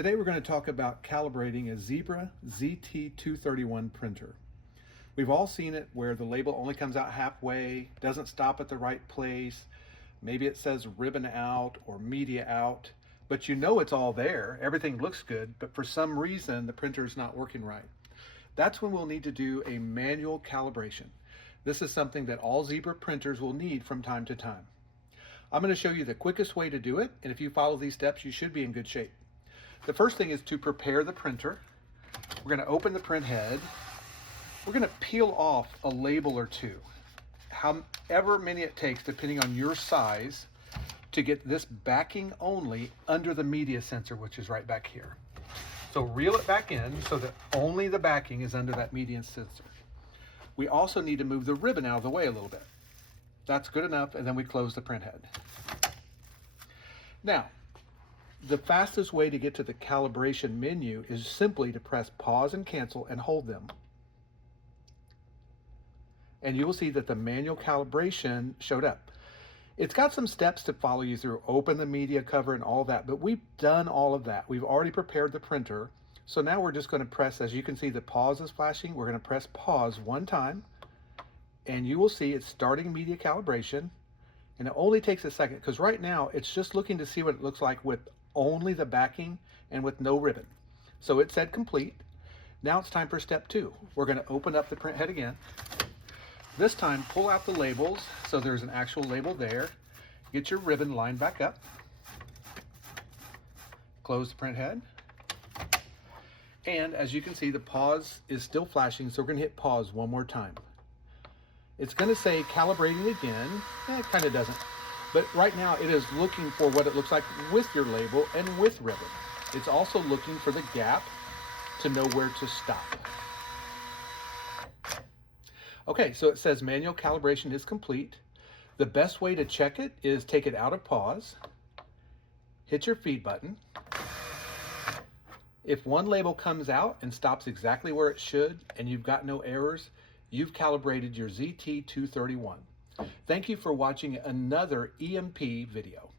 Today we're going to talk about calibrating a Zebra ZT231 printer. We've all seen it where the label only comes out halfway, doesn't stop at the right place, maybe it says ribbon out or media out, but you know it's all there, everything looks good, but for some reason the printer is not working right. That's when we'll need to do a manual calibration. This is something that all Zebra printers will need from time to time. I'm going to show you the quickest way to do it, and if you follow these steps you should be in good shape. The first thing is to prepare the printer. We're going to open the print head. We're going to peel off a label or two, however many it takes depending on your size, to get this backing only under the media sensor, which is right back here. So reel it back in so that only the backing is under that media sensor. We also need to move the ribbon out of the way a little bit. That's good enough, and then we close the print head. Now, the fastest way to get to the calibration menu is simply to press pause and cancel and hold them. And you will see that the manual calibration showed up. It's got some steps to follow you through. Open the media cover and all that, but we've done all of that. We've already prepared the printer. So now we're just going to press, as you can see, the pause is flashing. We're going to press pause one time, and you will see it's starting media calibration. And it only takes a second because right now it's just looking to see what it looks like with only the backing and with no ribbon. So it said complete. Now it's time for step 2. We're going to open up the print head again. This time pull out the labels so there's an actual label there. Get your ribbon lined back up. Close the print head. And as you can see, the pause is still flashing, so we're going to hit pause one more time. It's going to say calibrating again. It kind of doesn't. But right now it is looking for what it looks like with your label and with ribbon. It's also looking for the gap to know where to stop. Okay, so it says manual calibration is complete. The best way to check it is take it out of pause, hit your feed button. If one label comes out and stops exactly where it should and you've got no errors, you've calibrated your ZT231. Thank you for watching another EMP video.